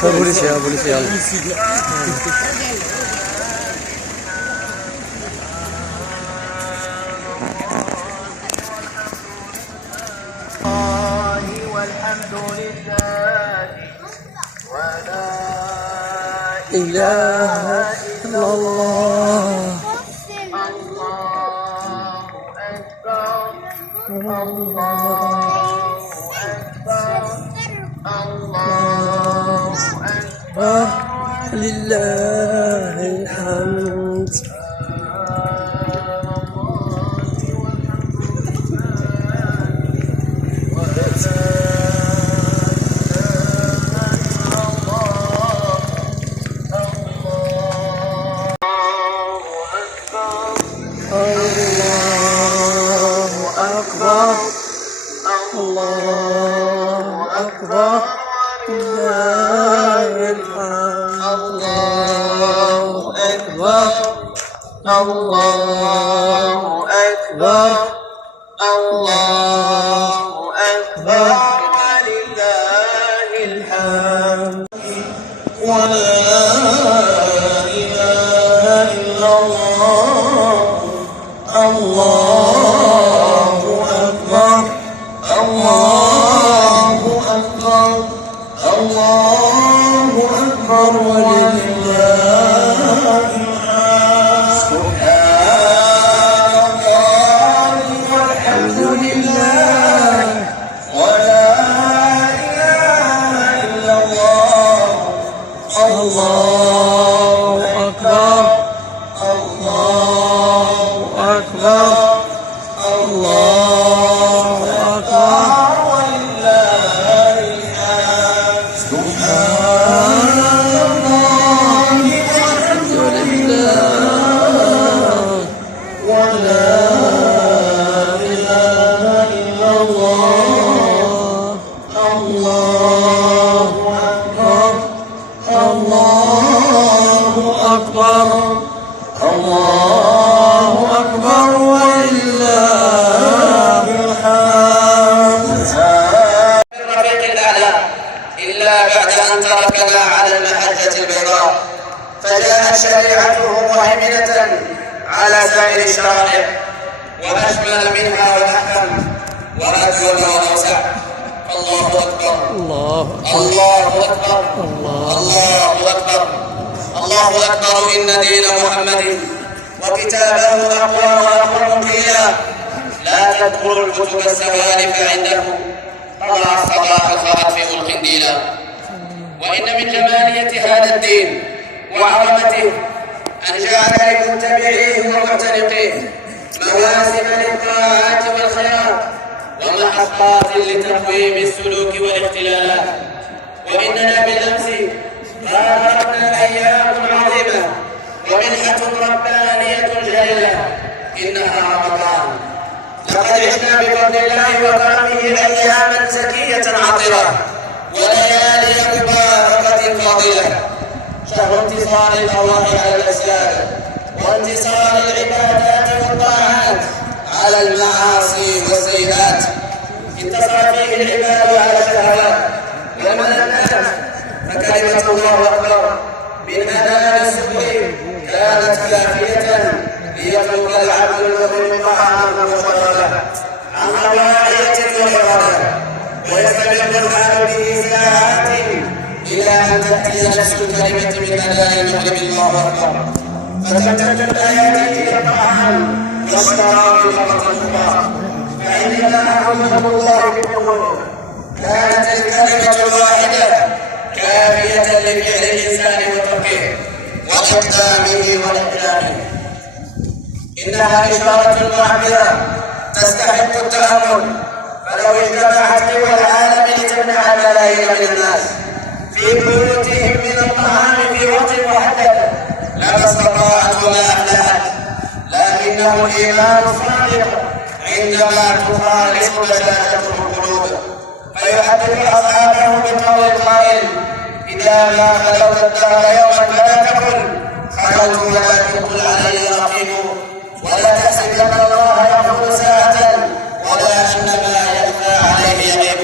Polisi ya, polisi ya. والحمد لله ولا إله إلا الله. الله أكبر الله أكبر الله أكبر لله الحمد. الله أكبر الله أكبر لله الحمد. الله أكبر الله أكبر الله أكبر ولله الحمد. ولا إله إلا الله. الله أكبر الله أكبر الله أكبر ولله الحمد. سبحان الله والحمد لله ولا إله إلا الله. الله أكبر الله أكبر الله أكبر ولله الحمد. سبحان الله والحمد لله ولا إله إلا الله. الله أكبر الله أكبر الله أكبر ولله الحمد. الرفيق الأعلى إلا بعد أن تركنا على المحجة البيضاء، فجاءت شريعته مهيمنة على سائر الشرائع وأشمل منها وأحكم وأجمل وأوسع. الله أكبر الله الله أكبر الله الله أكبر الله أكبر. إن دين محمد وكتابه أقوى وأقوم قيلا، لا تدخل الكتب السوالف عنده طلع الصباح الخاطئ القنديلا. وإن من جمالية هذا الدين وعظمته أن جعل لمتبعيه ومعتنقيه مواسم للطاعات والخيرات ومحطات لتقويم السلوك والاختلالات. وإننا بالأمس باركنا أيام عظيمة ومنحة ربانية جليلة إنها رمضان. لقد عشنا بفضل الله وكرمه أياما زكية عطرة وليالي مباركة فاضلة، شهر انتصار الأرواح على الأسلام وانتصار العبادات والطاعات على المعاصي والسيئات. انتصر فيه العباد على الشهوات والملذات، فكلمة الله أكبر من أذان الصبح كانت كافية ليخلق العبد المؤمن طعاما وشرابا عن طواعية وإرادة، ويستمر الحال به ساعات إلى أن تأتي نفس الكلمة من أذان المغرب الله أكبر، فتمتد الآيات إلى الطعام والشراب فقط الكبار. فإنما أعظم الله بقوله كانت الكلمة الواحدة كافية لفعل الإنسان وتركه وإقدامه وإقدامه. إنها إشارة معبرة تستحق التأمل، فلو اجتمعت دول العالم لتمنع الملايين من الناس في بيوتهم من الطعام في وقت محدد لما استطاعت وما أفلحت، لكنه الإيمان الصادق عندما تخالط بشاشته القلوب فيحدث أصحابه بقول القائل: إذا ما خلوت الدهر يوما فلا تقل خلوت ولكن قل علي رقيب، ولا تحسبن الله يأخذ ساعة ولا أن ما يخفى عليه يغيب.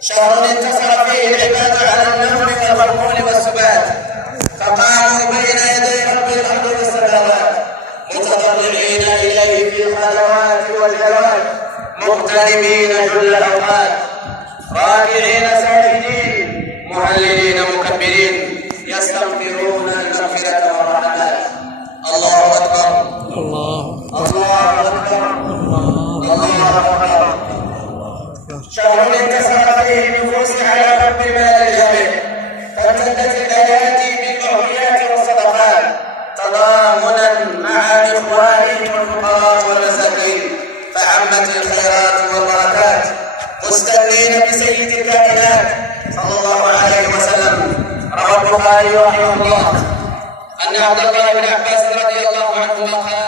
شهر انتصر فيه العباد على النوم والخوف مغتنمين جل الأوقات، راكعين ساجدين، مهللين مكبرين، يستغفرون المغفرة والرحمات. الله أكبر، الله الله أكبر، الله أكبر. شهر انكسرت فيه النفوس على رب الملائكة به، فامتدت الأيادي بالأعطيات والصدقات تضامنا مع إخوانهم الفقراء والمساكين، فعمت الخيرات والبركات، مستنين بسيد الكائنات صلى الله عليه وسلم. روى البخاري رحمه الله أن عبد الله بن عباس رضي الله عنهما قال: